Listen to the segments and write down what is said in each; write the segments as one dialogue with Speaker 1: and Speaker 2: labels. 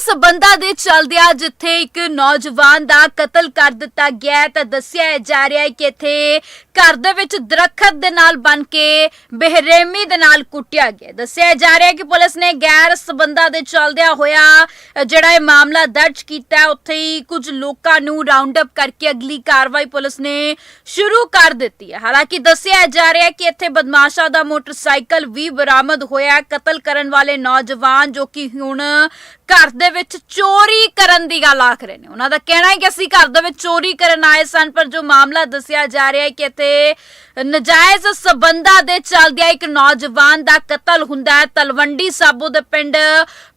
Speaker 1: ਸਬੰਧਾਂ ਦੇ ਚਲਦਿਆਂ ਜਿੱਥੇ ਇੱਕ ਨੌਜਵਾਨ ਦਾ ਕਤਲ ਕਰ ਦਿੱਤਾ ਗਿਆ ਹੈ, ਤਾਂ ਦੱਸਿਆ ਜਾ ਰਿਹਾ ਹੈ ਕਿ ਇੱਥੇ ਘਰ ਦੇ ਵਿੱਚ ਦਰਖਤ ਦੇ ਨਾਲ ਬਨ ਕੇ ਬੇਰਹਿਮੀ ਦੇ ਨਾਲ ਕੁੱਟਿਆ ਗਿਆ ਦੱਸਿਆ ਜਾ ਰਿਹਾ ਹੈ ਕਿ ਪੁਲਿਸ ਨੇ ਗੈਰ ਸਬੰਧਾਂ ਦੇ ਚੱਲਦਿਆਂ ਹੋਇਆ ਜਿਹੜਾ ਇਹ ਮਾਮਲਾ ਦਰਜ ਕੀਤਾ ਹੈ, ਉੱਥੇ ਹੀ ਕੁਝ ਲੋਕਾਂ ਨੂੰ ਰਾਉਂਡ ਅਪ ਕਰਕੇ ਅਗਲੀ ਕਾਰਵਾਈ ਪੁਲਿਸ ਨੇ ਸ਼ੁਰੂ ਕਰ ਦਿੱਤੀ ਹੈ। ਹਾਲਾਂਕਿ ਦੱਸਿਆ ਜਾ ਰਿਹਾ ਹੈ ਕਿ ਇੱਥੇ ਬਦਮਾਸ਼ਾਂ ਦਾ ਮੋਟਰਸਾਈਕਲ ਵੀ ਬਰਾਮਦ ਹੋਇਆ ਕਤਲ ਕਰਨ ਵਾਲੇ ਨੌਜਵਾਨ ਜੋ ਕਿ ਹੁਣ ਘਰ ਦੇ ਵਿੱਚ ਚੋਰੀ ਕਰਨ ਦੀ ਗੱਲ ਆਖ ਰਹੇ ਨੇ। ਉਹਨਾਂ ਦਾ ਕਹਿਣਾ ਹੈ ਕਿ ਅਸੀਂ ਘਰ ਦੇ ਵਿੱਚ ਚੋਰੀ ਕਰਨ ਆਏ ਸਨ, ਪਰ ਜੋ ਮਾਮਲਾ ਦੱਸਿਆ ਜਾ ਰਿਹਾ ਹੈ ਕਿ ਇੱਥੇ ਨਜਾਇਜ਼ ਸਬੰਧਾਂ ਦੇ ਚੱਲਦਿਆਂ ਇੱਕ ਨੌਜਵਾਨ ਦਾ ਕਤਲ ਹੁੰਦਾ ਹੈ। ਤਲਵੰਡੀ ਸਾਬੋ ਦੇ ਪਿੰਡ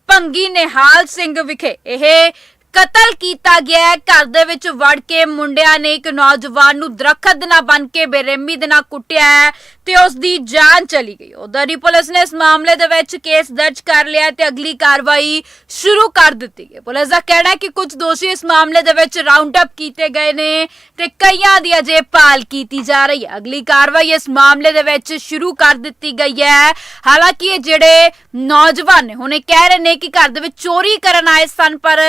Speaker 1: ਭੰਗੀ ਨਿਹਾਲ ਸਿੰਘ ਵਿਖੇ ਇਹ ਕਤਲ ਕੀਤਾ ਗਿਆ ਹੈ। ਘਰ ਦੇ ਵਿੱਚ ਵੜ ਕੇ ਮੁੰਡਿਆਂ ਨੇ ਇੱਕ ਨੌਜਵਾਨ ਨੂੰ ਦਰਖਤ ਨਾਲ ਬੰਨ ਕੇ ਬੇਰਹਿਮੀ ਦੇ ਨਾਲ ਕੁੱਟਿਆ ਹੈ। ਤੇ ਉਸ ਦੀ ਜਾਨ ਚਲੀ ਗਈ। ਉਧਰ ਹੀ ਪੁਲਿਸ ਨੇ ਇਸ ਮਾਮਲੇ ਦੇ ਵਿੱਚ ਕੇਸ ਦਰਜ ਕਰ ਲਿਆ ਤੇ ਅਗਲੀ ਕਾਰਵਾਈ ਸ਼ੁਰੂ ਕਰ ਦਿੱਤੀ ਗਈ। ਪੁਲਿਸ ਦਾ ਕਹਿਣਾ ਹੈ ਕਿ ਕੁਝ ਦੋਸ਼ੀ ਇਸ ਮਾਮਲੇ ਦੇ ਵਿੱਚ ਰਾਉਂਡ ਅਪ ਕੀਤੇ ਗਏ ਨੇ ਤੇ ਕਈਆਂ ਦੀ ਅਜੇ ਭਾਲ ਕੀਤੀ ਜਾ ਰਹੀ ਹੈ। ਅਗਲੀ ਕਾਰਵਾਈ ਇਸ ਮਾਮਲੇ ਦੇ ਵਿੱਚ ਸ਼ੁਰੂ ਕਰ ਦਿੱਤੀ ਗਈ ਹੈ। ਹਾਲਾਂਕਿ ਇਹ ਜਿਹੜੇ ਨੌਜਵਾਨ ਨੇ, ਹੁਣ ਇਹ ਕਹਿ ਰਹੇ ਨੇ ਕਿ ਘਰ ਦੇ ਵਿੱਚ ਚੋਰੀ ਕਰਨ ਆਏ ਸਨ, ਪਰ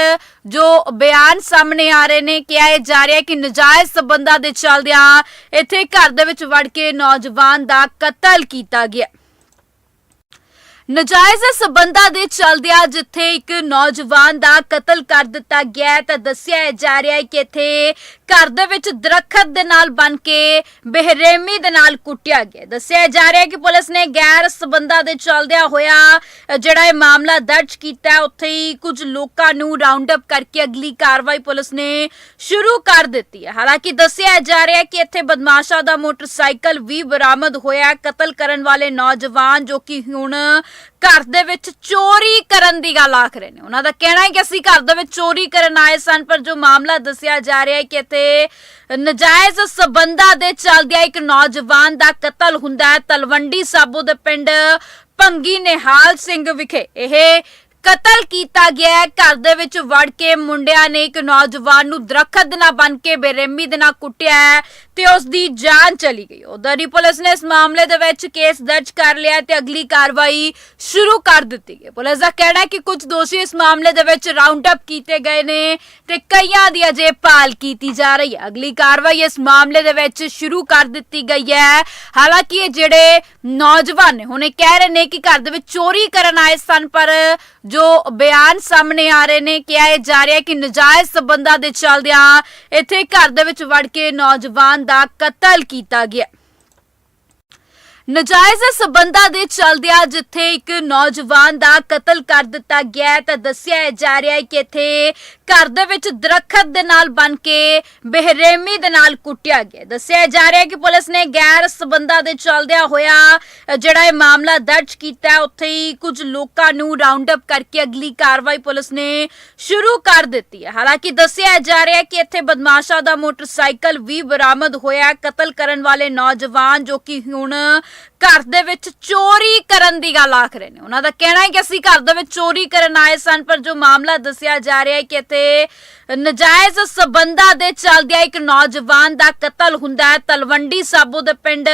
Speaker 1: ਜੋ ਬਿਆਨ ਸਾਹਮਣੇ ਆ ਰਹੇ ਨੇ, ਕਿਹਾ ਇਹ ਜਾ ਰਿਹਾ ਕਿ ਨਜਾਇਜ਼ ਸਬੰਧਾਂ ਦੇ ਚੱਲਦਿਆਂ ਇੱਥੇ ਘਰ ਦੇ ਵਿੱਚ ਵੜ ਕੇ ਨੌਜਵਾਨ ਦਾ ਕਤਲ ਕੀਤਾ ਗਿਆ। ਨਜਾਇਜ਼ ਸਬੰਧਾਂ ਦੇ ਚਲਦਿਆਂ ਜਿੱਥੇ ਇੱਕ ਨੌਜਵਾਨ ਦਾ ਕਤਲ ਕਰ ਦਿੱਤਾ ਗਿਆ ਹੈ, ਤਾਂ ਦੱਸਿਆ ਜਾ ਰਿਹਾ ਹੈ ਕਿ ਇੱਥੇ ਘਰ ਦੇ ਵਿੱਚ ਦਰਖਤ ਦੇ ਨਾਲ ਬਨ ਕੇ ਬੇਰਹਿਮੀ ਦੇ ਨਾਲ ਕੁੱਟਿਆ ਗਿਆ ਦੱਸਿਆ ਜਾ ਰਿਹਾ ਹੈ ਕਿ ਪੁਲਿਸ ਨੇ ਗੈਰ ਸਬੰਧਾਂ ਦੇ ਚਲਦਿਆਂ ਹੋਇਆ ਜਿਹੜਾ ਇਹ ਮਾਮਲਾ ਦਰਜ ਕੀਤਾ ਹੈ, ਉੱਥੇ ਹੀ ਕੁਝ ਲੋਕਾਂ ਨੂੰ ਰਾਉਂਡ ਅਪ ਕਰਕੇ ਅਗਲੀ ਕਾਰਵਾਈ ਪੁਲਿਸ ਨੇ ਸ਼ੁਰੂ ਕਰ ਦਿੱਤੀ ਹੈ। ਹਾਲਾਂਕਿ ਦੱਸਿਆ ਜਾ ਰਿਹਾ ਹੈ ਕਿ ਇੱਥੇ ਬਦਮਾਸ਼ਾਂ ਦਾ ਮੋਟਰਸਾਈਕਲ ਵੀ ਬਰਾਮਦ ਹੋਇਆ ਕਤਲ ਕਰਨ ਵਾਲੇ ਨੌਜਵਾਨ ਜੋ ਕਿ ਹੁਣ ਘਰ ਦੇ ਵਿੱਚ ਚੋਰੀ ਕਰਨ ਦੀ ਗੱਲ ਆਖ ਰਹੇ ਨੇ। ਉਹਨਾਂ ਦਾ ਕਹਿਣਾ ਹੈ ਕਿ ਅਸੀਂ ਘਰ ਦੇ ਵਿੱਚ ਚੋਰੀ ਕਰਨ ਆਏ ਸਨ, ਪਰ ਜੋ ਮਾਮਲਾ ਦੱਸਿਆ ਜਾ ਰਿਹਾ ਹੈ ਕਿ ਇੱਥੇ ਨਜਾਇਜ਼ ਸਬੰਧਾਂ ਦੇ ਚੱਲਦਿਆਂ ਇੱਕ ਨੌਜਵਾਨ ਦਾ ਕਤਲ ਹੁੰਦਾ ਹੈ। ਤਲਵੰਡੀ ਸਾਬੋ ਦੇ ਪਿੰਡ ਭੰਗੀ ਨਿਹਾਲ ਸਿੰਘ ਵਿਖੇ ਇਹ ਕਤਲ ਕੀਤਾ ਗਿਆ ਘਰ ਦੇ ਵਿੱਚ ਵੜ ਕੇ ਮੁੰਡਿਆਂ ਨੇ ਇੱਕ ਨੌਜਵਾਨ ਨੂੰ ਦਰਖਤ ਨਾਲ ਬੰਨ ਕੇ ਬੇਰਹਿਮੀ ਦੇ ਨਾਲ ਕੁੱਟਿਆ ਹੈ। ਤੇ ਉਸ ਦੀ ਜਾਨ ਚਲੀ ਗਈ। ਉਧਰ ਹੀ ਪੁਲਿਸ ਨੇ ਇਸ ਮਾਮਲੇ ਦੇ ਵਿੱਚ ਕੇਸ ਦਰਜ ਕਰ ਲਿਆ ਤੇ ਅਗਲੀ ਕਾਰਵਾਈ ਸ਼ੁਰੂ ਕਰ ਦਿੱਤੀ ਗਈ। ਪੁਲਿਸ ਦਾ ਕਹਿਣਾ ਹੈ ਕਿ ਕੁਝ ਦੋਸ਼ੀ ਇਸ ਮਾਮਲੇ ਦੇ ਵਿੱਚ ਰਾਉਂਡ ਅਪ ਕੀਤੇ ਗਏ ਨੇ ਤੇ ਕਈਆਂ ਦੀ ਅਜੇ ਭਾਲ ਕੀਤੀ ਜਾ ਰਹੀ ਹੈ। ਅਗਲੀ ਕਾਰਵਾਈ ਇਸ ਮਾਮਲੇ ਦੇ ਵਿੱਚ ਸ਼ੁਰੂ ਕਰ ਦਿੱਤੀ ਗਈ ਹੈ। ਹਾਲਾਂਕਿ ਇਹ ਜਿਹੜੇ ਨੌਜਵਾਨ ਨੇ, ਹੁਣ ਇਹ ਕਹਿ ਰਹੇ ਨੇ ਕਿ ਘਰ ਦੇ ਵਿੱਚ ਚੋਰੀ ਕਰਨ ਆਏ ਸਨ, ਪਰ ਜੋ ਬਿਆਨ ਸਾਹਮਣੇ ਆ ਰਹੇ ਨੇ, ਕਿਹਾ ਇਹ ਜਾ ਰਿਹਾ ਕਿ ਨਜਾਇਜ਼ ਸਬੰਧਾਂ ਦੇ ਚੱਲਦਿਆਂ ਇੱਥੇ ਘਰ ਦੇ ਵਿੱਚ ਵੜ ਕੇ ਨੌਜਵਾਨ ਦਾ ਕਤਲ ਕੀਤਾ ਗਿਆ। ਨਜਾਇਜ਼ ਸਬੰਧਾਂ ਦੇ ਚਲਦਿਆਂ ਜਿੱਥੇ ਇੱਕ ਨੌਜਵਾਨ ਦਾ ਕਤਲ ਕਰ ਦਿੱਤਾ ਗਿਆ ਹੈ, ਤਾਂ ਦੱਸਿਆ ਜਾ ਰਿਹਾ ਹੈ ਕਿ ਇੱਥੇ ਘਰ ਦੇ ਵਿੱਚ ਦਰਖਤ ਦੇ ਨਾਲ ਬਨ ਕੇ ਬੇਰਹਿਮੀ ਦੇ ਨਾਲ ਕੁੱਟਿਆ ਗਿਆ ਦੱਸਿਆ ਜਾ ਰਿਹਾ ਹੈ ਕਿ ਪੁਲਿਸ ਨੇ ਗੈਰ ਸਬੰਧਾਂ ਦੇ ਚਲਦਿਆਂ ਹੋਇਆ ਜਿਹੜਾ ਇਹ ਮਾਮਲਾ ਦਰਜ ਕੀਤਾ ਹੈ, ਉੱਥੇ ਹੀ ਕੁਝ ਲੋਕਾਂ ਨੂੰ ਰਾਉਂਡ ਅਪ ਕਰਕੇ ਅਗਲੀ ਕਾਰਵਾਈ ਪੁਲਿਸ ਨੇ ਸ਼ੁਰੂ ਕਰ ਦਿੱਤੀ ਹੈ। ਹਾਲਾਂਕਿ ਦੱਸਿਆ ਜਾ ਰਿਹਾ ਹੈ ਕਿ ਇੱਥੇ ਬਦਮਾਸ਼ਾਂ ਦਾ ਮੋਟਰਸਾਈਕਲ ਵੀ ਬਰਾਮਦ ਹੋਇਆ ਕਤਲ ਕਰਨ ਵਾਲੇ ਨੌਜਵਾਨ ਜੋ ਕਿ ਹੁਣ ਘਰ ਦੇ ਵਿੱਚ ਚੋਰੀ ਕਰਨ ਦੀ ਗੱਲ ਆਖ ਰਹੇ ਨੇ। ਉਹਨਾਂ ਦਾ ਕਹਿਣਾ ਹੈ ਕਿ ਅਸੀਂ ਘਰ ਦੇ ਵਿੱਚ ਚੋਰੀ ਕਰਨ ਆਏ ਸਨ, ਪਰ ਜੋ ਮਾਮਲਾ ਦੱਸਿਆ ਜਾ ਰਿਹਾ ਹੈ ਕਿ ਇੱਥੇ ਨਜਾਇਜ਼ ਸਬੰਧਾਂ ਦੇ ਚੱਲਦਿਆਂ ਇੱਕ ਨੌਜਵਾਨ ਦਾ ਕਤਲ ਹੁੰਦਾ ਹੈ। ਤਲਵੰਡੀ ਸਾਬੋ ਦੇ ਪਿੰਡ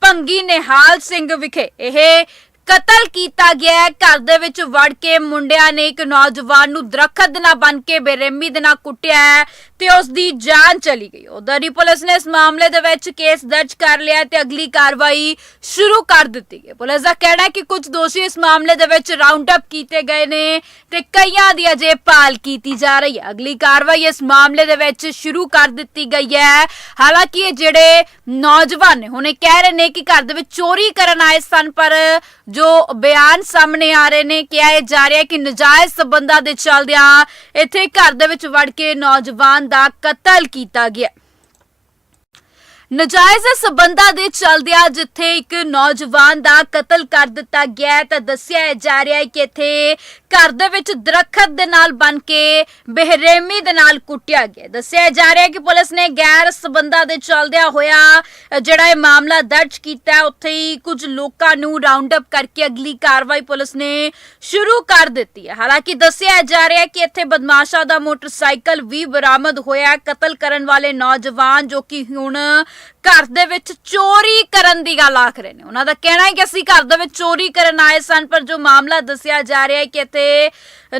Speaker 1: ਭੰਗੀ ਨਿਹਾਲ ਸਿੰਘ ਵਿਖੇ ਇਹ ਕਤਲ ਕੀਤਾ ਗਿਆ ਘਰ ਦੇ ਵਿੱਚ ਵੜ ਕੇ ਮੁੰਡਿਆਂ ਨੇ ਇੱਕ ਨੌਜਵਾਨ ਨੂੰ ਦਰਖਤ ਨਾਲ ਬੰਨ ਕੇ ਬੇਰਹਿਮੀ ਦੇ ਨਾਲ ਕੁੱਟਿਆ ਹੈ। ਤੇ ਉਸ ਦੀ ਜਾਨ ਚਲੀ ਗਈ। ਉਧਰ ਹੀ ਪੁਲਿਸ ਨੇ ਇਸ ਮਾਮਲੇ ਦੇ ਵਿੱਚ ਕੇਸ ਦਰਜ ਕਰ ਲਿਆ ਤੇ ਅਗਲੀ ਕਾਰਵਾਈ ਸ਼ੁਰੂ ਕਰ ਦਿੱਤੀ ਗਈ ਪੁਲਿਸ ਦਾ ਕਹਿਣਾ ਹੈ ਕਿ ਕੁਝ ਦੋਸ਼ੀ ਇਸ ਮਾਮਲੇ ਦੇ ਵਿੱਚ ਰਾਉਂਡ ਅਪ ਕੀਤੇ ਗਏ ਨੇ ਤੇ ਕਈਆਂ ਦੀ ਅਜੇ ਭਾਲ ਕੀਤੀ ਜਾ ਰਹੀ ਹੈ। ਅਗਲੀ ਕਾਰਵਾਈ ਇਸ ਮਾਮਲੇ ਦੇ ਵਿੱਚ ਸ਼ੁਰੂ ਕਰ ਦਿੱਤੀ ਗਈ ਹੈ। ਹਾਲਾਂਕਿ ਇਹ ਜਿਹੜੇ ਨੌਜਵਾਨ ਨੇ, ਹੁਣੇ ਕਹਿ ਰਹੇ ਨੇ ਕਿ ਘਰ ਦੇ ਵਿੱਚ ਚੋਰੀ ਕਰਨ ਆਏ ਸਨ, ਪਰ ਜੋ ਬਿਆਨ ਸਾਹਮਣੇ ਆ ਰਹੇ ਨੇ, ਕਿਹਾ ਇਹ ਜਾ ਰਿਹਾ ਕਿ ਨਜਾਇਜ਼ ਸਬੰਧਾਂ ਦੇ ਚੱਲਦਿਆਂ ਇੱਥੇ ਘਰ ਦੇ ਵਿੱਚ ਵੜ ਕੇ ਨੌਜਵਾਨ ਦਾ ਕਤਲ ਕੀਤਾ ਗਿਆ। ਨਜਾਇਜ਼ ਸਬੰਧਾਂ ਦੇ ਚਲਦਿਆਂ ਜਿੱਥੇ ਇੱਕ ਨੌਜਵਾਨ ਦਾ ਕਤਲ ਕਰ ਦਿੱਤਾ ਗਿਆ ਤਾਂ ਦੱਸਿਆ ਜਾ ਰਿਹਾ ਹੈ ਕਿ ਇੱਥੇ ਘਰ ਦੇ ਵਿੱਚ ਦਰਖਤ ਦੇ ਨਾਲ ਬਨ ਕੇ ਬੇਰਹਿਮੀ ਦੇ ਨਾਲ ਕੁੱਟਿਆ ਗਿਆ। ਦੱਸਿਆ ਜਾ ਰਿਹਾ ਹੈ ਕਿ ਪੁਲਿਸ ਨੇ ਗੈਰ ਸਬੰਧਾਂ ਦੇ ਚੱਲਦਿਆਂ ਹੋਇਆ ਜਿਹੜਾ ਇਹ ਮਾਮਲਾ ਦਰਜ ਕੀਤਾ ਹੈ, ਉੱਥੇ ਹੀ ਕੁਝ ਲੋਕਾਂ ਨੂੰ ਰਾਉਂਡ ਅਪ ਕਰਕੇ ਅਗਲੀ ਕਾਰਵਾਈ ਪੁਲਿਸ ਨੇ ਸ਼ੁਰੂ ਕਰ ਦਿੱਤੀ ਹੈ। ਹਾਲਾਂਕਿ ਦੱਸਿਆ ਜਾ ਰਿਹਾ ਹੈ ਕਿ ਇੱਥੇ ਬਦਮਾਸ਼ਾਂ ਦਾ ਮੋਟਰਸਾਈਕਲ ਵੀ ਬਰਾਮਦ ਹੋਇਆ ਕਤਲ ਕਰਨ ਵਾਲੇ ਨੌਜਵਾਨ ਜੋ ਕਿ ਹੁਣ ਘਰ ਦੇ ਵਿੱਚ ਚੋਰੀ ਕਰਨ ਦੀ ਗੱਲ ਆਖ ਰਹੇ ਨੇ। ਉਹਨਾਂ ਦਾ ਕਹਿਣਾ ਹੈ ਕਿ ਅਸੀਂ ਘਰ ਦੇ ਵਿੱਚ ਚੋਰੀ ਕਰਨ ਆਏ ਸਨ, ਪਰ ਜੋ ਮਾਮਲਾ ਦੱਸਿਆ ਜਾ ਰਿਹਾ ਹੈ ਕਿ ਇੱਥੇ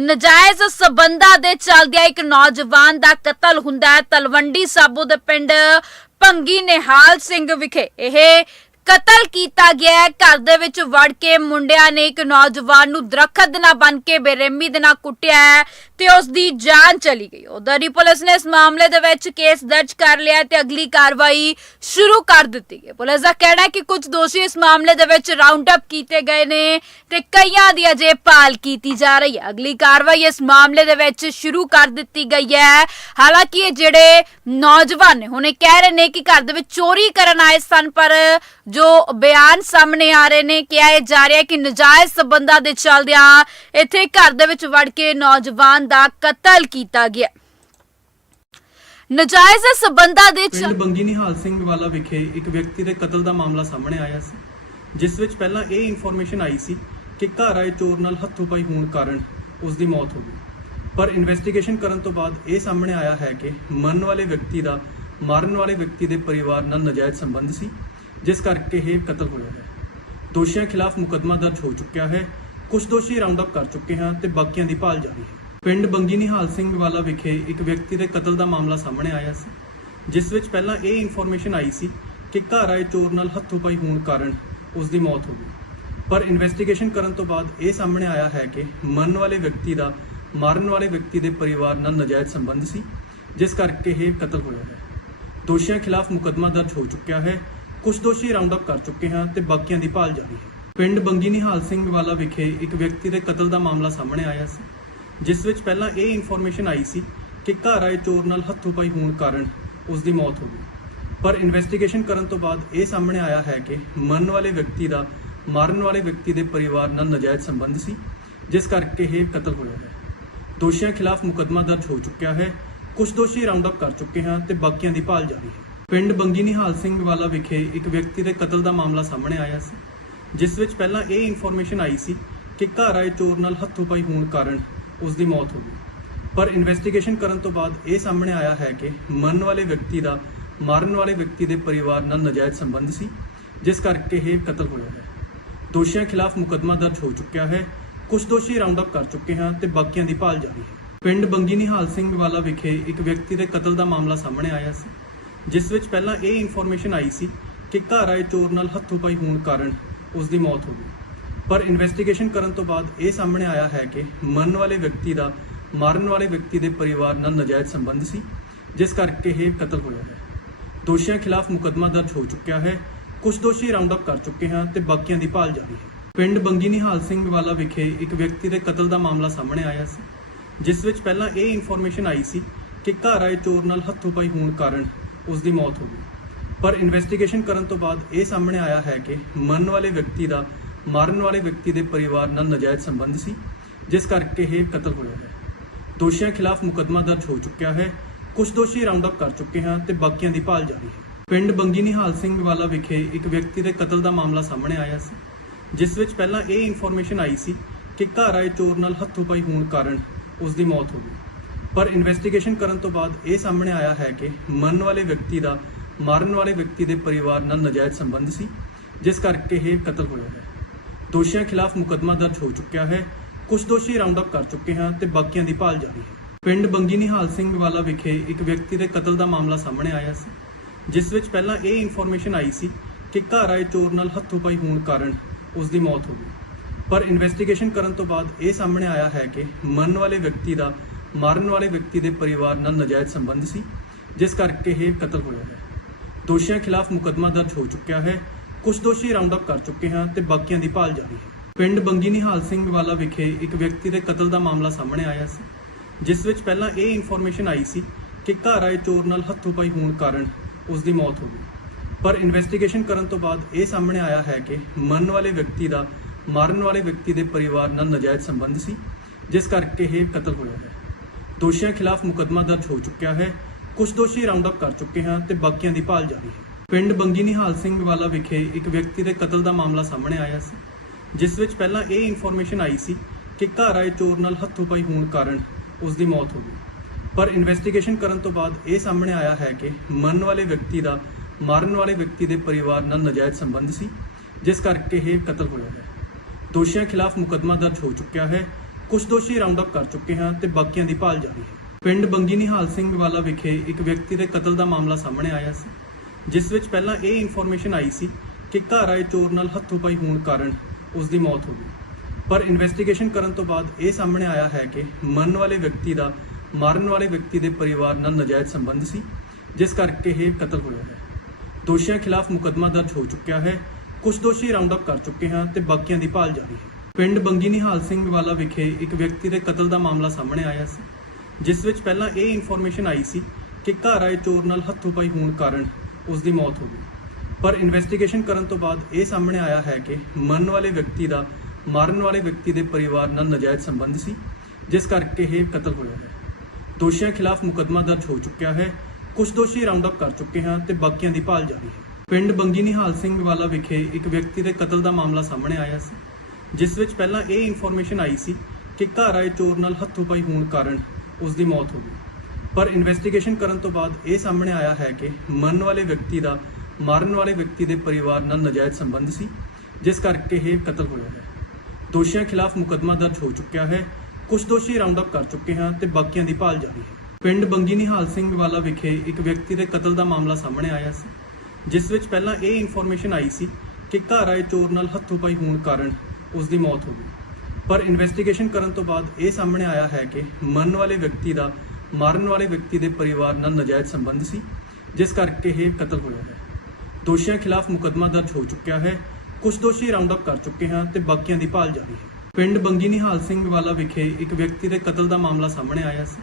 Speaker 1: ਨਜਾਇਜ਼ ਸਬੰਧਾਂ ਦੇ ਚੱਲਦਿਆਂ ਇੱਕ ਨੌਜਵਾਨ ਦਾ ਕਤਲ ਹੁੰਦਾ ਹੈ। ਤਲਵੰਡੀ ਸਾਬੋ ਦੇ ਪਿੰਡ ਭੰਗੀ ਨਿਹਾਲ ਸਿੰਘ ਵਿਖੇ ਇਹ ਕਤਲ ਕੀਤਾ ਗਿਆ ਘਰ ਦੇ ਵਿੱਚ ਵੜ ਕੇ ਮੁੰਡਿਆਂ ਨੇ ਇੱਕ ਨੌਜਵਾਨ ਨੂੰ ਦਰਖਤ ਦੇ ਨਾਲ ਬੰਨ ਕੇ ਬੇਰਹਿਮੀ ਦੇ ਨਾਲ ਕੁੱਟਿਆ ਹੈ। ਤੇ ਉਸ ਦੀ ਜਾਨ ਚਲੀ ਗਈ। ਉਧਰ ਹੀ ਪੁਲਿਸ ਨੇ ਇਸ ਮਾਮਲੇ ਦੇ ਵਿੱਚ ਕੇਸ ਦਰਜ ਕਰ ਲਿਆ ਤੇ ਅਗਲੀ ਕਾਰਵਾਈ ਸ਼ੁਰੂ ਕਰ ਦਿੱਤੀ ਗਈ। ਪੁਲਿਸ ਦਾ ਕਹਿਣਾ ਹੈ ਕਿ ਕੁਝ ਦੋਸ਼ੀ ਇਸ ਮਾਮਲੇ ਦੇ ਵਿੱਚ ਰਾਉਂਡ ਅਪ ਕੀਤੇ ਗਏ ਨੇ ਤੇ ਕਈਆਂ ਦੀ ਅਜੇ ਭਾਲ ਕੀਤੀ ਜਾ ਰਹੀ ਹੈ। ਅਗਲੀ ਕਾਰਵਾਈ ਇਸ ਮਾਮਲੇ ਦੇ ਵਿੱਚ ਸ਼ੁਰੂ ਕਰ ਦਿੱਤੀ ਗਈ ਹੈ। ਹਾਲਾਂਕਿ ਇਹ ਜਿਹੜੇ ਨੌਜਵਾਨ ਨੇ, ਹੁਣ ਇਹ ਕਹਿ ਰਹੇ ਨੇ ਕਿ ਘਰ ਦੇ ਵਿੱਚ ਚੋਰੀ ਕਰਨ ਆਏ ਸਨ, ਪਰ ਜੋ ਬਿਆਨ ਸਾਹਮਣੇ ਆ ਰਹੇ ਨੇ, ਕਿਹਾ ਇਹ ਜਾ ਰਿਹਾ ਕਿ ਨਜਾਇਜ਼ ਸਬੰਧਾਂ ਦੇ ਚੱਲਦਿਆਂ ਇੱਥੇ ਘਰ ਦੇ ਵਿੱਚ ਵੜ ਕੇ ਨੌਜਵਾਨ ਦਾ ਕਤਲ ਕੀਤਾ ਗਿਆ। ਨਜਾਇਜ਼ ਸਬੰਧਾਂ ਦੇ
Speaker 2: ਪਿੰਡ ਬੰਗੀ ਨਿਹਾਲ ਸਿੰਘ ਵਾਲਾ ਵਿਖੇ ਇੱਕ ਵਿਅਕਤੀ ਦੇ ਕਤਲ ਦਾ ਮਾਮਲਾ ਸਾਹਮਣੇ ਆਇਆ ਸੀ, ਜਿਸ ਵਿੱਚ ਪਹਿਲਾਂ ਇਹ ਇਨਫੋਰਮੇਸ਼ਨ ਆਈ ਸੀ ਕਿ ਘਰ ਆਏ ਚੋਰ ਨਾਲ ਹੱਥੋਂ-ਪਾਈ ਹੋਣ ਕਾਰਨ ਉਸ ਦੀ ਮੌਤ ਹੋ ਗਈ। ਪਰ ਇਨਵੈਸਟੀਗੇਸ਼ਨ ਕਰਨ ਤੋਂ ਬਾਅਦ ਇਹ ਸਾਹਮਣੇ ਆਇਆ ਹੈ ਕਿ ਮਰਨ ਵਾਲੇ ਵਿਅਕਤੀ ਦਾ ਮਾਰਨ ਵਾਲੇ ਵਿਅਕਤੀ ਦੇ ਪਰਿਵਾਰ ਨਾਲ ਨਜਾਇਜ਼ ਸੰਬੰਧ ਸੀ, ਜਿਸ ਕਰਕੇ ਇਹ ਕਤਲ ਹੋਇਆ ਹੈ। ਦੋਸ਼ੀਆਂ ਖਿਲਾਫ ਮੁਕੱਦਮਾ ਦਰਜ ਹੋ ਚੁੱਕਿਆ ਹੈ ਕੁਝ ਦੋਸ਼ੀ ਰਾਉਂਡ ਅਪ ਕਰ ਚੁੱਕੇ ਹਨ ਤੇ ਬਾਕੀਆਂ ਦੀ ਭਾਲ ਜਾਰੀ ਹੈ। ਪਿੰਡ ਬੰਗੀ ਨਿਹਾਲ ਸਿੰਘ ਵਾਲਾ ਵਿਖੇ ਇੱਕ ਵਿਅਕਤੀ ਦੇ ਕਤਲ ਦਾ ਮਾਮਲਾ ਸਾਹਮਣੇ ਆਇਆ ਸੀ, ਜਿਸ ਵਿੱਚ ਪਹਿਲਾਂ ਇਹ ਇਨਫੋਰਮੇਸ਼ਨ ਆਈ ਸੀ ਕਿ ਘਰ ਆਏ ਚੋਰ ਨਾਲ ਹੱਥੋਂ-ਪਾਈ ਹੋਣ ਕਾਰਨ ਉਸ ਦੀ ਮੌਤ ਹੋ ਗਈ। ਪਰ ਇਨਵੈਸਟੀਗੇਸ਼ਨ ਕਰਨ ਤੋਂ ਬਾਅਦ ਇਹ ਸਾਹਮਣੇ ਆਇਆ ਹੈ ਕਿ ਮਰਨ ਵਾਲੇ ਵਿਅਕਤੀ ਦਾ ਮਾਰਨ ਵਾਲੇ ਵਿਅਕਤੀ ਦੇ ਪਰਿਵਾਰ ਨਾਲ ਨਜਾਇਜ਼ ਸੰਬੰਧ ਸੀ, ਜਿਸ ਕਰਕੇ ਇਹ ਕਤਲ ਹੋਇਆ ਹੈ। ਦੋਸ਼ੀਆਂ ਖਿਲਾਫ ਮੁਕੱਦਮਾ ਦਰਜ ਹੋ ਚੁੱਕਿਆ ਹੈ, ਕੁਝ ਦੋਸ਼ੀ ਰਾਉਂਡ ਅਪ ਕਰ ਚੁੱਕੇ ਹਨ ਤੇ ਬਾਕੀਆਂ ਦੀ ਭਾਲ ਜਾਰੀ ਹੈ। ਪਿੰਡ ਬੰਗੀ ਨਿਹਾਲ ਸਿੰਘ ਵਾਲਾ ਵਿਖੇ ਇੱਕ ਵਿਅਕਤੀ ਦੇ ਕਤਲ ਦਾ ਮਾਮਲਾ ਸਾਹਮਣੇ ਆਇਆ ਸੀ ਜਿਸ ਵਿੱਚ ਪਹਿਲਾਂ ਇਹ ਇਨਫੋਰਮੇਸ਼ਨ ਆਈ ਸੀ ਕਿ ਘਰ ਆਏ ਚੋਰ ਨਾਲ ਹੱਥੋਂ-ਪਾਈ ਹੋਣ ਕਾਰਨ ਉਸ ਦੀ ਮੌਤ ਹੋ ਗਈ। ਪਰ ਇਨਵੈਸਟੀਗੇਸ਼ਨ ਕਰਨ ਤੋਂ ਬਾਅਦ ਇਹ ਸਾਹਮਣੇ ਆਇਆ ਹੈ ਕਿ ਮਰਨ ਵਾਲੇ ਵਿਅਕਤੀ ਦਾ, ਮਾਰਨ ਵਾਲੇ ਵਿਅਕਤੀ ਦੇ ਪਰਿਵਾਰ ਨਾਲ ਨਜਾਇਜ਼ ਸੰਬੰਧ ਸੀ, ਜਿਸ ਕਰਕੇ ਇਹ ਕਤਲ ਹੋਇਆ ਹੈ। ਦੋਸ਼ੀਆਂ ਖਿਲਾਫ ਮੁਕੱਦਮਾ ਦਰਜ ਹੋ ਚੁੱਕਿਆ ਹੈ, ਕੁਝ ਦੋਸ਼ੀ ਰਾਉਂਡ ਅਪ ਕਰ ਚੁੱਕੇ ਹਨ ਤੇ ਬਾਕੀਆਂ ਦੀ ਭਾਲ ਜਾਰੀ ਹੈ। ਪਿੰਡ ਬੰਗੀ ਨਿਹਾਲ ਸਿੰਘ ਵਾਲਾ ਵਿਖੇ ਇੱਕ ਵਿਅਕਤੀ ਦੇ ਕਤਲ ਦਾ ਮਾਮਲਾ ਸਾਹਮਣੇ ਆਇਆ ਸੀ, ਜਿਸ ਵਿੱਚ ਪਹਿਲਾਂ ਇਹ ਇਨਫੋਰਮੇਸ਼ਨ ਆਈ ਸੀ ਕਿ ਘਰ ਆਏ ਚੋਰ ਨਾਲ ਹੱਥੋਂ-ਪਾਈ ਹੋਣ ਕਾਰਨ ਉਸ ਦੀ ਮੌਤ ਹੋ ਗਈ। ਪਰ ਇਨਵੈਸਟੀਗੇਸ਼ਨ ਕਰਨ ਤੋਂ ਬਾਅਦ ਇਹ ਸਾਹਮਣੇ ਆਇਆ ਹੈ ਕਿ ਮਰਨ ਵਾਲੇ ਵਿਅਕਤੀ ਦਾ, ਮਾਰਨ ਵਾਲੇ ਵਿਅਕਤੀ ਦੇ ਪਰਿਵਾਰ ਨਾਲ ਨਜਾਇਜ਼ ਸੰਬੰਧ ਸੀ, ਜਿਸ ਕਰਕੇ ਇਹ ਕਤਲ ਹੋਇਆ ਹੈ। ਦੋਸ਼ੀਆਂ ਖਿਲਾਫ ਮੁਕੱਦਮਾ ਦਰਜ ਹੋ ਚੁੱਕਿਆ ਹੈ, ਕੁਝ ਦੋਸ਼ੀ ਰਾਉਂਡ ਅਪ ਕਰ ਚੁੱਕੇ ਹਨ ਤੇ ਬਾਕੀਆਂ ਦੀ ਭਾਲ ਜਾਰੀ ਹੈ। ਪਿੰਡ ਬੰਗੀ ਨਿਹਾਲ ਸਿੰਘ ਵਾਲਾ ਵਿਖੇ ਇੱਕ ਵਿਅਕਤੀ ਦੇ ਕਤਲ ਦਾ ਮਾਮਲਾ ਸਾਹਮਣੇ ਆਇਆ ਸੀ, ਜਿਸ ਵਿੱਚ ਪਹਿਲਾਂ ਇਹ ਇਨਫੋਰਮੇਸ਼ਨ ਆਈ ਸੀ ਕਿ ਘਰ ਆਏ ਚੋਰ ਨਾਲ ਹੱਥੋਂ-ਪਾਈ ਹੋਣ ਕਾਰਨ ਉਸ ਦੀ ਮੌਤ ਹੋ ਗਈ। ਪਰ ਇਨਵੈਸਟੀਗੇਸ਼ਨ ਕਰਨ ਤੋਂ ਬਾਅਦ ਇਹ ਸਾਹਮਣੇ ਆਇਆ ਹੈ ਕਿ ਮਰਨ ਵਾਲੇ ਵਿਅਕਤੀ ਦਾ, ਮਾਰਨ ਵਾਲੇ ਵਿਅਕਤੀ ਦੇ ਪਰਿਵਾਰ ਨਾਲ ਨਜਾਇਜ਼ ਸੰਬੰਧ ਸੀ, ਜਿਸ ਕਰਕੇ ਇਹ ਕਤਲ ਹੋਇਆ ਹੈ। ਦੋਸ਼ੀਆਂ ਖਿਲਾਫ ਮੁਕੱਦਮਾ ਦਰਜ ਹੋ ਚੁੱਕਿਆ ਹੈ। ਕੁਝ ਦੋਸ਼ੀ ਰਾਉਂਡ ਅਪ ਕਰ ਚੁੱਕੇ ਹਨ ਤੇ ਬਾਕੀਆਂ ਦੀ ਭਾਲ ਜਾਰੀ ਹੈ। ਪਿੰਡ ਬੰਗੀ ਨਿਹਾਲ ਸਿੰਘ ਵਾਲਾ ਵਿਖੇ ਇੱਕ ਵਿਅਕਤੀ ਦੇ ਕਤਲ ਦਾ ਮਾਮਲਾ ਸਾਹਮਣੇ ਆਇਆ ਸੀ, ਜਿਸ ਵਿੱਚ ਪਹਿਲਾਂ ਇਹ ਇਨਫੋਰਮੇਸ਼ਨ ਆਈ ਸੀ ਕਿ ਘਰ ਆਏ ਚੋਰ ਨਾਲ ਹੱਥੋਂ-ਪਾਈ ਹੋਣ ਕਾਰਨ ਉਸ ਦੀ ਮੌਤ ਹੋ ਗਈ। ਪਰ ਇਨਵੈਸਟੀਗੇਸ਼ਨ ਕਰਨ ਤੋਂ ਬਾਅਦ ਇਹ ਸਾਹਮਣੇ ਆਇਆ ਹੈ ਕਿ ਮਰਨ ਵਾਲੇ ਵਿਅਕਤੀ ਦਾ ਮਾਰਨ ਵਾਲੇ ਵਿਅਕਤੀ ਦੇ ਪਰਿਵਾਰ ਨਾਲ ਨਜਾਇਜ਼ ਸੰਬੰਧ ਸੀ, ਜਿਸ ਕਰਕੇ ਇਹ ਕਤਲ ਹੋਇਆ ਹੈ। ਦੋਸ਼ੀਆਂ ਖਿਲਾਫ ਮੁਕੱਦਮਾ ਦਰਜ ਹੋ ਚੁੱਕਿਆ ਹੈ। ਕੁਝ ਦੋਸ਼ੀ ਰਾਉਂਡ ਅਪ ਕਰ ਚੁੱਕੇ ਹਨ ਤੇ ਬਾਕੀਆਂ ਦੀ ਭਾਲ ਜਾਰੀ ਹੈ। ਪਿੰਡ ਬੰਗੀ ਨਿਹਾਲ ਸਿੰਘ ਵਾਲਾ ਵਿਖੇ ਇੱਕ ਵਿਅਕਤੀ ਦੇ ਕਤਲ ਦਾ ਮਾਮਲਾ ਸਾਹਮਣੇ ਆਇਆ ਸੀ, ਜਿਸ ਵਿੱਚ ਪਹਿਲਾਂ ਇਹ ਇਨਫੋਰਮੇਸ਼ਨ ਆਈ ਸੀ ਕਿ ਘਰ ਆਏ ਚੋਰ ਨਾਲ ਹੱਥੋਂ-ਪਾਈ ਹੋਣ ਕਾਰਨ ਉਸ ਦੀ ਮੌਤ ਹੋ ਗਈ। ਪਰ ਇਨਵੈਸਟੀਗੇਸ਼ਨ ਕਰਨ ਤੋਂ ਬਾਅਦ ਇਹ ਸਾਹਮਣੇ ਆਇਆ ਹੈ ਕਿ ਮਰਨ ਵਾਲੇ ਵਿਅਕਤੀ ਦਾ, ਮਾਰਨ ਵਾਲੇ ਵਿਅਕਤੀ ਦੇ ਪਰਿਵਾਰ ਨਾਲ ਨਜਾਇਜ਼ ਸੰਬੰਧ ਸੀ, ਜਿਸ ਕਰਕੇ ਇਹ ਕਤਲ ਹੋਇਆ ਹੈ। ਦੋਸ਼ੀਆਂ ਖਿਲਾਫ ਮੁਕੱਦਮਾ ਦਰਜ ਹੋ ਚੁੱਕਿਆ ਹੈ। ਕੁਝ ਦੋਸ਼ੀ ਰਾਉਂਡ ਅਪ ਕਰ ਚੁੱਕੇ ਹਨ ਤੇ ਬਾਕੀਆਂ ਦੀ ਭਾਲ ਜਾਰੀ ਹੈ। ਪਿੰਡ ਬੰਗੀ ਨਿਹਾਲ ਸਿੰਘ ਵਾਲਾ ਵਿਖੇ ਇੱਕ ਵਿਅਕਤੀ ਦੇ ਕਤਲ ਦਾ ਮਾਮਲਾ ਸਾਹਮਣੇ ਆਇਆ ਸੀ, ਜਿਸ ਵਿੱਚ ਪਹਿਲਾਂ ਇਹ ਇਨਫੋਰਮੇਸ਼ਨ ਆਈ ਸੀ ਕਿ ਘਰ ਆਏ ਚੋਰ ਨਾਲ ਹੱਥੋਂ-ਪਾਈ ਹੋਣ ਕਾਰਨ ਉਸ ਦੀ ਮੌਤ ਹੋ ਗਈ। ਪਰ ਇਨਵੈਸਟੀਗੇਸ਼ਨ ਕਰਨ ਤੋਂ ਬਾਅਦ ਇਹ ਸਾਹਮਣੇ ਆਇਆ ਹੈ ਕਿ ਮਰਨ ਵਾਲੇ ਵਿਅਕਤੀ ਦਾ ਮਾਰਨ ਵਾਲੇ ਵਿਅਕਤੀ ਦੇ ਪਰਿਵਾਰ ਨਾਲ ਨਜਾਇਜ਼ ਸੰਬੰਧ ਸੀ, ਜਿਸ ਕਰਕੇ ਇਹ ਕਤਲ ਹੋਇਆ ਹੈ। ਦੋਸ਼ੀਆਂ ਖਿਲਾਫ ਮੁਕੱਦਮਾ ਦਰਜ ਹੋ ਚੁੱਕਿਆ ਹੈ ਕੁਝ ਦੋਸ਼ੀ ਰਾਉਂਡ ਅਪ ਕਰ ਚੁੱਕੇ ਹਨ ਤੇ ਬਾਕੀਆਂ ਦੀ ਭਾਲ ਜਾਰੀ ਹੈ। ਪਿੰਡ ਬੰਗੀ ਨਿਹਾਲ ਸਿੰਘ ਵਾਲਾ ਵਿਖੇ ਇੱਕ ਵਿਅਕਤੀ ਦੇ ਕਤਲ ਦਾ ਮਾਮਲਾ ਸਾਹਮਣੇ ਆਇਆ ਸੀ, ਜਿਸ ਵਿੱਚ ਪਹਿਲਾਂ ਇਹ ਇਨਫੋਰਮੇਸ਼ਨ ਆਈ ਸੀ ਕਿ ਘਰ ਆਏ ਚੋਰ ਨਾਲ ਹੱਥੋਂ-ਪਾਈ ਹੋਣ ਕਾਰਨ ਉਸ ਦੀ ਮੌਤ ਹੋ ਗਈ। ਪਰ ਇਨਵੈਸਟੀਗੇਸ਼ਨ ਕਰਨ ਤੋਂ ਬਾਅਦ ਇਹ ਸਾਹਮਣੇ ਆਇਆ ਹੈ ਕਿ ਮਰਨ ਵਾਲੇ ਵਿਅਕਤੀ ਦਾ ਮਾਰਨ ਵਾਲੇ ਵਿਅਕਤੀ ਦੇ ਪਰਿਵਾਰ ਨਾਲ ਨਜਾਇਜ਼ ਸੰਬੰਧ ਸੀ, ਜਿਸ ਕਰਕੇ ਇਹ ਕਤਲ ਹੋਇਆ ਹੈ। ਦੋਸ਼ੀਆਂ ਖਿਲਾਫ ਮੁਕੱਦਮਾ ਦਰਜ ਹੋ ਚੁੱਕਿਆ ਹੈ, ਕੁਝ ਦੋਸ਼ੀ ਰਾਉਂਡ ਅਪ ਕਰ ਚੁੱਕੇ ਹਨ ਤੇ ਬਾਕੀਆਂ ਦੀ ਭਾਲ ਜਾਰੀ ਹੈ। ਪਿੰਡ ਬੰਗੀ ਨਿਹਾਲ ਸਿੰਘ ਵਾਲਾ ਵਿਖੇ ਇੱਕ ਵਿਅਕਤੀ ਦੇ ਕਤਲ ਦਾ ਮਾਮਲਾ ਸਾਹਮਣੇ ਆਇਆ ਸੀ, ਜਿਸ ਵਿੱਚ ਪਹਿਲਾਂ ਇਹ ਇਨਫੋਰਮੇਸ਼ਨ ਆਈ ਸੀ ਕਿ ਘਰ ਆਏ ਚੋਰ ਨਾਲ ਹੱਥੋਂ-ਪਾਈ ਹੋਣ ਕਾਰਨ ਉਸ ਦੀ ਮੌਤ ਹੋ ਗਈ। ਪਰ ਇਨਵੈਸਟੀਗੇਸ਼ਨ ਕਰਨ ਤੋਂ ਬਾਅਦ ਇਹ ਸਾਹਮਣੇ ਆਇਆ ਹੈ ਕਿ ਮਰਨ ਵਾਲੇ ਵਿਅਕਤੀ ਦਾ, ਮਾਰਨ ਵਾਲੇ ਵਿਅਕਤੀ ਦੇ ਪਰਿਵਾਰ ਨਾਲ ਨਜਾਇਜ਼ ਸੰਬੰਧ ਸੀ, ਜਿਸ ਕਰਕੇ ਇਹ ਕਤਲ ਹੋਇਆ ਹੈ ਦੋਸ਼ੀਆਂ ਖਿਲਾਫ ਮੁਕੱਦਮਾ ਦਰਜ ਹੋ ਚੁੱਕਿਆ ਹੈ, ਕੁਝ ਦੋਸ਼ੀ ਰਾਉਂਡ ਅਪ ਕਰ ਚੁੱਕੇ ਹਨ ਤੇ ਬਾਕੀਆਂ ਦੀ ਭਾਲ ਜਾਰੀ ਹੈ। ਪਿੰਡ ਬੰਗੀ ਨਿਹਾਲ ਸਿੰਘ ਵਾਲਾ ਵਿਖੇ ਇੱਕ ਵਿਅਕਤੀ ਦੇ ਕਤਲ ਦਾ ਮਾਮਲਾ ਸਾਹਮਣੇ ਆਇਆ ਸੀ ਜਿਸ ਵਿੱਚ ਪਹਿਲਾਂ ਇਹ ਇਨਫੋਰਮੇਸ਼ਨ ਆਈ ਸੀ ਕਿ ਘਰ ਆਏ ਚੋਰ ਨਾਲ ਹੱਥੋਂ-ਪਾਈ ਹੋਣ ਕਾਰਨ ਉਸ ਦੀ ਮੌਤ ਹੋ ਗਈ। ਪਰ ਇਨਵੈਸਟੀਗੇਸ਼ਨ ਕਰਨ ਤੋਂ ਬਾਅਦ ਇਹ ਸਾਹਮਣੇ ਆਇਆ ਹੈ ਕਿ ਮਰਨ ਵਾਲੇ ਵਿਅਕਤੀ ਦਾ, ਮਾਰਨ ਵਾਲੇ ਵਿਅਕਤੀ ਦੇ ਪਰਿਵਾਰ ਨਾਲ ਨਜਾਇਜ਼ ਸੰਬੰਧ ਸੀ, ਜਿਸ ਕਰਕੇ ਇਹ ਕਤਲ ਹੋਇਆ ਹੈ। ਦੋਸ਼ੀਆਂ ਖਿਲਾਫ ਮੁਕੱਦਮਾ ਦਰਜ ਹੋ ਚੁੱਕਿਆ ਹੈ, ਕੁਝ ਦੋਸ਼ੀ ਰਾਉਂਡ ਅਪ ਕਰ ਚੁੱਕੇ ਹਨ ਤੇ ਬਾਕੀਆਂ ਦੀ ਭਾਲ ਜਾਰੀ ਹੈ। ਪਿੰਡ ਬੰਗੀ ਨਿਹਾਲ ਸਿੰਘ ਵਾਲਾ ਵਿਖੇ ਇੱਕ ਵਿਅਕਤੀ ਦੇ ਕਤਲ ਦਾ ਮਾਮਲਾ ਸਾਹਮਣੇ ਆਇਆ ਸੀ, ਜਿਸ ਵਿੱਚ ਪਹਿਲਾਂ ਇਹ ਇਨਫੋਰਮੇਸ਼ਨ ਆਈ ਸੀ ਕਿ ਘਰ ਆਏ ਚੋਰ ਨਾਲ ਹੱਥੋਂ-ਪਾਈ ਹੋਣ ਕਾਰਨ ਉਸ ਦੀ ਮੌਤ ਹੋ ਗਈ। ਪਰ ਇਨਵੈਸਟੀਗੇਸ਼ਨ ਕਰਨ ਤੋਂ ਬਾਅਦ ਇਹ ਸਾਹਮਣੇ ਆਇਆ ਹੈ ਕਿ ਮਰਨ ਵਾਲੇ ਵਿਅਕਤੀ ਦਾ, ਮਾਰਨ ਵਾਲੇ ਵਿਅਕਤੀ ਦੇ ਪਰਿਵਾਰ ਨਾਲ ਨਜਾਇਜ਼ ਸੰਬੰਧ ਸੀ, ਜਿਸ ਕਰਕੇ ਇਹ ਕਤਲ ਹੋਇਆ ਹੈ। ਦੋਸ਼ੀਆਂ ਖਿਲਾਫ ਮੁਕੱਦਮਾ ਦਰਜ ਹੋ ਚੁੱਕਿਆ ਹੈ। ਕੁਝ ਦੋਸ਼ੀ ਰਾਉਂਡ ਅਪ ਕਰ ਚੁੱਕੇ ਹਨ ਤੇ ਬਾਕੀਆਂ ਦੀ ਭਾਲ ਜਾਰੀ ਹੈ। ਪਿੰਡ ਬੰਗੀ ਨਿਹਾਲ ਸਿੰਘ ਵਾਲਾ ਵਿਖੇ ਇੱਕ ਵਿਅਕਤੀ ਦੇ ਕਤਲ ਦਾ ਮਾਮਲਾ ਸਾਹਮਣੇ ਆਇਆ ਸੀ, ਜਿਸ ਵਿੱਚ ਪਹਿਲਾਂ ਇਹ ਇਨਫੋਰਮੇਸ਼ਨ ਆਈ ਸੀ ਕਿ ਘਰ ਆਏ ਚੋਰ ਨਾਲ ਹੱਥੋਂ-ਪਾਈ ਹੋਣ ਕਾਰਨ ਉਸ ਦੀ ਮੌਤ ਹੋ ਗਈ। ਪਰ ਇਨਵੈਸਟੀਗੇਸ਼ਨ ਕਰਨ ਤੋਂ ਬਾਅਦ ਇਹ ਸਾਹਮਣੇ ਆਇਆ ਹੈ ਕਿ ਮਰਨ ਵਾਲੇ ਵਿਅਕਤੀ ਦਾ, ਮਾਰਨ ਵਾਲੇ ਵਿਅਕਤੀ ਦੇ ਪਰਿਵਾਰ ਨਾਲ ਨਜਾਇਜ਼ ਸੰਬੰਧ ਸੀ, ਜਿਸ ਕਰਕੇ ਇਹ ਕਤਲ ਹੋਇਆ ਹੈ। ਦੋਸ਼ੀਆਂ ਖਿਲਾਫ ਮੁਕੱਦਮਾ ਦਰਜ ਹੋ ਚੁੱਕਿਆ ਹੈ, ਕੁਝ ਦੋਸ਼ੀ ਰਾਉਂਡ ਅਪ ਕਰ ਚੁੱਕੇ ਹਨ ਤੇ ਬਾਕੀਆਂ ਦੀ ਭਾਲ ਜਾਰੀ ਹੈ। ਪਿੰਡ ਬੰਗੀ ਨਿਹਾਲ ਸਿੰਘ ਵਾਲਾ ਵਿਖੇ ਇੱਕ ਵਿਅਕਤੀ ਦੇ ਕਤਲ ਦਾ ਮਾਮਲਾ ਸਾਹਮਣੇ ਆਇਆ ਸੀ, ਜਿਸ ਵਿੱਚ ਪਹਿਲਾਂ ਇਹ ਇਨਫੋਰਮੇਸ਼ਨ ਆਈ ਸੀ ਕਿ ਘਰ ਆਏ ਚੋਰ ਨਾਲ ਹੱਥੋਂ-ਪਾਈ ਹੋਣ ਕਾਰਨ ਉਸ ਦੀ ਮੌਤ ਹੋ ਗਈ। ਪਰ ਇਨਵੈਸਟੀਗੇਸ਼ਨ ਕਰਨ ਤੋਂ ਬਾਅਦ ਇਹ ਸਾਹਮਣੇ ਆਇਆ ਹੈ ਕਿ ਮਰਨ ਵਾਲੇ ਵਿਅਕਤੀ ਦਾ ਮਾਰਨ ਵਾਲੇ ਵਿਅਕਤੀ ਦੇ ਪਰਿਵਾਰ ਨਾਲ ਨਜਾਇਜ਼ ਸੰਬੰਧ ਸੀ, ਜਿਸ ਕਰਕੇ ਇਹ ਕਤਲ ਹੋਇਆ ਹੈ। ਦੋਸ਼ੀਆਂ ਖਿਲਾਫ ਮੁਕੱਦਮਾ ਦਰਜ ਹੋ ਚੁੱਕਿਆ ਹੈ। ਕੁਝ ਦੋਸ਼ੀ ਰਾਉਂਡ ਅਪ ਕਰ ਚੁੱਕੇ ਹਾਂ ਤੇ ਬਾਕੀਆਂ ਦੀ ਭਾਲ ਜਾਰੀ ਹੈ। ਪਿੰਡ ਬੰਗੀ ਨਿਹਾਲ ਸਿੰਘ ਵਾਲਾ ਵਿਖੇ ਇੱਕ ਵਿਅਕਤੀ ਦੇ ਕਤਲ ਦਾ ਮਾਮਲਾ ਸਾਹਮਣੇ ਆਇਆ ਸੀ,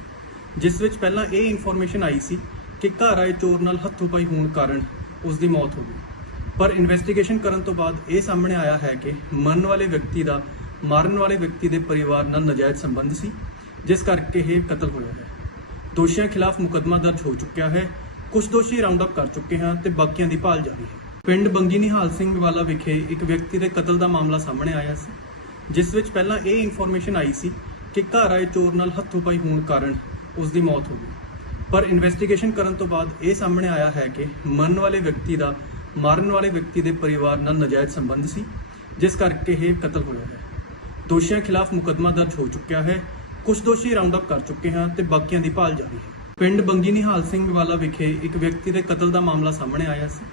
Speaker 2: ਜਿਸ ਵਿੱਚ ਪਹਿਲਾਂ ਇਹ ਇਨਫੋਰਮੇਸ਼ਨ ਆਈ ਸੀ ਕਿ ਘਰ ਆਏ ਚੋਰ ਨਾਲ ਹੱਥੋਂ-ਪਾਈ ਹੋਣ ਕਾਰਨ ਉਸ ਦੀ ਮੌਤ ਹੋ ਗਈ। ਪਰ ਇਨਵੈਸਟੀਗੇਸ਼ਨ ਕਰਨ ਤੋਂ ਬਾਅਦ ਇਹ ਸਾਹਮਣੇ ਆਇਆ ਹੈ ਕਿ ਮਰਨ ਵਾਲੇ ਵਿਅਕਤੀ ਦਾ, ਮਾਰਨ ਵਾਲੇ ਵਿਅਕਤੀ ਦੇ ਪਰਿਵਾਰ ਨਾਲ ਨਜਾਇਜ਼ ਸੰਬੰਧ ਸੀ, ਜਿਸ ਕਰਕੇ ਇਹ ਕਤਲ ਹੋਇਆ ਹੈ। ਦੋਸ਼ੀਆਂ ਖਿਲਾਫ ਮੁਕੱਦਮਾ ਦਰਜ ਹੋ ਚੁੱਕਿਆ ਹੈ। ਕੁਝ ਦੋਸ਼ੀ ਰਾਉਂਡ ਅਪ ਕਰ ਚੁੱਕੇ ਹਾਂ ਤੇ ਬਾਕੀਆਂ ਦੀ ਭਾਲ ਜਾਰੀ ਹੈ। ਪਿੰਡ ਬੰਗੀ ਨਿਹਾਲ ਸਿੰਘ ਵਾਲਾ ਵਿਖੇ ਇੱਕ ਵਿਅਕਤੀ ਦੇ ਕਤਲ ਦਾ ਮਾਮਲਾ ਸਾਹਮਣੇ ਆਇਆ ਸੀ, ਜਿਸ ਵਿੱਚ ਪਹਿਲਾਂ ਇਹ ਇਨਫੋਰਮੇਸ਼ਨ ਆਈ ਸੀ ਕਿ ਘਰ ਆਏ ਚੋਰ ਨਾਲ ਹੱਥੋਂ-ਪਾਈ ਹੋਣ ਕਾਰਨ ਉਸ ਦੀ ਮੌਤ ਹੋ ਗਈ। ਪਰ ਇਨਵੈਸਟੀਗੇਸ਼ਨ ਕਰਨ ਤੋਂ ਬਾਅਦ ਇਹ ਸਾਹਮਣੇ ਆਇਆ ਹੈ ਕਿ ਮਰਨ ਵਾਲੇ ਵਿਅਕਤੀ ਦਾ ਮਾਰਨ ਵਾਲੇ ਵਿਅਕਤੀ ਦੇ ਪਰਿਵਾਰ ਨਾਲ ਨਜਾਇਜ਼ ਸੰਬੰਧ ਸੀ, ਜਿਸ ਕਰਕੇ ਇਹ ਕਤਲ ਹੋਇਆ ਹੈ। ਦੋਸ਼ੀਆਂ ਖਿਲਾਫ ਮੁਕੱਦਮਾ ਦਰਜ ਹੋ ਚੁੱਕਿਆ ਹੈ ਕੁਝ ਦੋਸ਼ੀ ਰਾਉਂਡ ਅਪ ਕਰ ਚੁੱਕੇ ਹਾਂ ਤੇ ਬਾਕੀਆਂ ਦੀ ਭਾਲ ਜਾਰੀ ਹੈ। ਪਿੰਡ ਬੰਗੀ ਨਿਹਾਲ ਸਿੰਘ ਵਾਲਾ ਵਿਖੇ ਇੱਕ ਵਿਅਕਤੀ ਦੇ ਕਤਲ ਦਾ ਮਾਮਲਾ ਸਾਹਮਣੇ ਆਇਆ ਸੀ,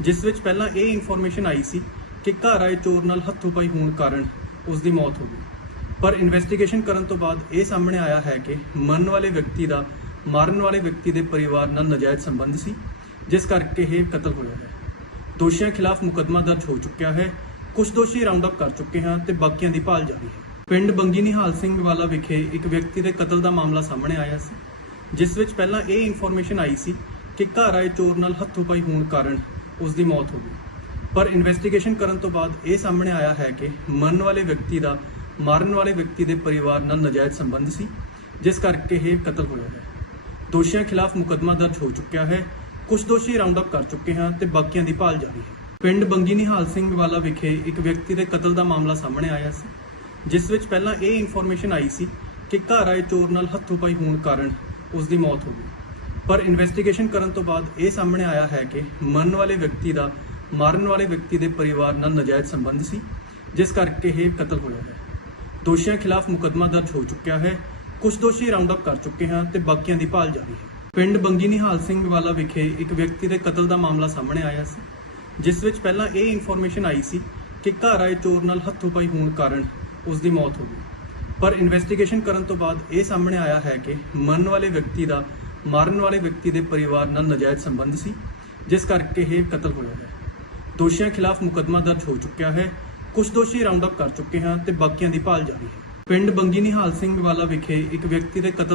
Speaker 2: ਜਿਸ ਵਿੱਚ ਪਹਿਲਾਂ ਇਹ ਇਨਫੋਰਮੇਸ਼ਨ ਆਈ ਸੀ ਕਿ ਘਰ ਆਏ ਚੋਰ ਨਾਲ ਹੱਥੋਂ-ਪਾਈ ਹੋਣ ਕਾਰਨ ਉਸ ਦੀ ਮੌਤ ਹੋ ਗਈ। ਪਰ ਇਨਵੈਸਟੀਗੇਸ਼ਨ ਕਰਨ ਤੋਂ ਬਾਅਦ ਇਹ ਸਾਹਮਣੇ ਆਇਆ ਹੈ ਕਿ ਮਰਨ ਵਾਲੇ ਵਿਅਕਤੀ ਦਾ, ਮਾਰਨ ਵਾਲੇ ਵਿਅਕਤੀ ਦੇ ਪਰਿਵਾਰ ਨਾਲ ਨਜਾਇਜ਼ ਸੰਬੰਧ ਸੀ, ਜਿਸ ਕਰਕੇ ਇਹ ਕਤਲ ਹੋਇਆ ਹੈ। ਦੋਸ਼ੀਆਂ ਖਿਲਾਫ ਮੁਕੱਦਮਾ ਦਰਜ ਹੋ ਚੁੱਕਿਆ ਹੈ। ਕੁਝ ਦੋਸ਼ੀ ਰਾਉਂਡ ਅਪ ਕਰ ਚੁੱਕੇ ਹਾਂ ਤੇ ਬਾਕੀਆਂ ਦੀ ਭਾਲ ਜਾਰੀ ਹੈ। ਪਿੰਡ ਬੰਗੀ ਨਿਹਾਲ ਸਿੰਘ ਵਾਲਾ ਵਿਖੇ ਇੱਕ ਵਿਅਕਤੀ ਦੇ ਕਤਲ ਦਾ ਮਾਮਲਾ ਸਾਹਮਣੇ ਆਇਆ ਸੀ, ਜਿਸ ਵਿੱਚ ਪਹਿਲਾਂ ਇਹ ਇਨਫੋਰਮੇਸ਼ਨ ਆਈ ਸੀ ਕਿ ਘਰ ਆਏ ਚੋਰ ਨਾਲ ਹੱਥੋਂ-ਪਾਈ ਹੋਣ ਕਾਰਨ ਉਸ ਦੀ ਮੌਤ ਹੋ ਗਈ। ਪਰ ਇਨਵੈਸਟੀਗੇਸ਼ਨ ਕਰਨ ਤੋਂ ਬਾਅਦ ਇਹ ਸਾਹਮਣੇ ਆਇਆ ਹੈ ਕਿ ਮਰਨ ਵਾਲੇ ਵਿਅਕਤੀ ਦਾ ਮਾਰਨ ਵਾਲੇ ਵਿਅਕਤੀ ਦੇ ਪਰਿਵਾਰ ਨਾਲ ਨਜਾਇਜ਼ ਸੰਬੰਧ ਸੀ, ਜਿਸ ਕਰਕੇ ਇਹ ਕਤਲ ਹੋਇਆ ਹੈ। ਦੋਸ਼ੀਆਂ ਖਿਲਾਫ ਮੁਕੱਦਮਾ ਦਰਜ ਹੋ ਚੁੱਕਿਆ ਹੈ, ਕੁਝ ਦੋਸ਼ੀ ਰਾਉਂਡ ਅਪ ਕਰ ਚੁੱਕੇ ਹਨ ਤੇ ਬਾਕੀਆਂ ਦੀ ਭਾਲ ਜਾਰੀ ਹੈ। ਪਿੰਡ ਬੰਗੀ ਨਿਹਾਲ ਸਿੰਘ ਵਾਲਾ ਵਿਖੇ ਇੱਕ ਵਿਅਕਤੀ ਦੇ ਕਤਲ ਦਾ ਮਾਮਲਾ ਸਾਹਮਣੇ ਆਇਆ ਸੀ ਜਿਸ ਵਿੱਚ ਪਹਿਲਾਂ ਇਹ ਇਨਫੋਰਮੇਸ਼ਨ ਆਈ ਸੀ ਕਿ ਘਰ ਆਏ ਚੋਰ ਨਾਲ ਹੱਥੋਂ-ਪਾਈ ਹੋਣ ਕਾਰਨ ਉਸ ਦੀ ਮੌਤ ਹੋ ਗਈ। ਪਰ ਇਨਵੈਸਟੀਗੇਸ਼ਨ ਕਰਨ ਤੋਂ ਬਾਅਦ ਇਹ ਸਾਹਮਣੇ ਆਇਆ ਹੈ ਕਿ ਮਰਨ ਵਾਲੇ ਵਿਅਕਤੀ ਦਾ, ਮਾਰਨ ਵਾਲੇ ਵਿਅਕਤੀ ਦੇ ਪਰਿਵਾਰ ਨਾਲ ਨਜਾਇਜ਼ ਸੰਬੰਧ ਸੀ, ਜਿਸ ਕਰਕੇ ਇਹ ਕਤਲ ਹੋਇਆ ਹੈ। ਦੋਸ਼ੀਆਂ ਖਿਲਾਫ ਮੁਕੱਦਮਾ ਦਰਜ ਹੋ ਚੁੱਕਿਆ ਹੈ, ਕੁਝ ਦੋਸ਼ੀ ਰਾਉਂਡ ਅਪ ਕਰ ਚੁੱਕੇ ਹਨ ਤੇ ਬਾਕੀਆਂ ਦੀ ਭਾਲ ਜਾਰੀ ਹੈ। ਪਿੰਡ ਬੰਗੀ ਨਿਹਾਲ ਸਿੰਘ ਵਾਲਾ ਵਿਖੇ ਇੱਕ ਵਿਅਕਤੀ ਦੇ ਕਤਲ ਦਾ ਮਾਮਲਾ ਸਾਹਮਣੇ ਆਇਆ ਸੀ, ਜਿਸ ਵਿੱਚ ਪਹਿਲਾਂ ਇਹ ਇਨਫੋਰਮੇਸ਼ਨ ਆਈ ਸੀ ਕਿ ਘਰ ਆਏ ਚੋਰ ਨਾਲ ਹੱਥੋਂ-ਪਾਈ ਹੋਣ ਕਾਰਨ ਉਸ ਦੀ ਮੌਤ ਹੋ ਗਈ। ਪਰ ਇਨਵੈਸਟੀਗੇਸ਼ਨ ਕਰਨ ਤੋਂ ਬਾਅਦ ਇਹ ਸਾਹਮਣੇ ਆਇਆ ਹੈ ਕਿ ਮਰਨ ਵਾਲੇ ਵਿਅਕਤੀ ਦਾ, ਮਾਰਨ ਵਾਲੇ ਵਿਅਕਤੀ ਦੇ ਪਰਿਵਾਰ ਨਾਲ ਨਜਾਇਜ਼ ਸੰਬੰਧ ਸੀ, ਜਿਸ ਕਰਕੇ ਇਹ ਕਤਲ ਹੋਇਆ ਹੈ। ਦੋਸ਼ੀਆਂ ਖਿਲਾਫ ਮੁਕੱਦਮਾ ਦਰਜ ਹੋ ਚੁੱਕਿਆ ਹੈ। ਕੁਝ ਦੋਸ਼ੀ ਰਾਉਂਡ ਅਪ ਕਰ ਚੁੱਕੇ ਹਨ ਤੇ ਬਾਕੀਆਂ ਦੀ ਭਾਲ ਜਾਰੀ ਹੈ। ਪਿੰਡ ਬੰਗੀ ਨਿਹਾਲ ਸਿੰਘ ਵਾਲਾ ਵਿਖੇ ਇੱਕ ਵਿਅਕਤੀ ਦੇ ਕਤਲ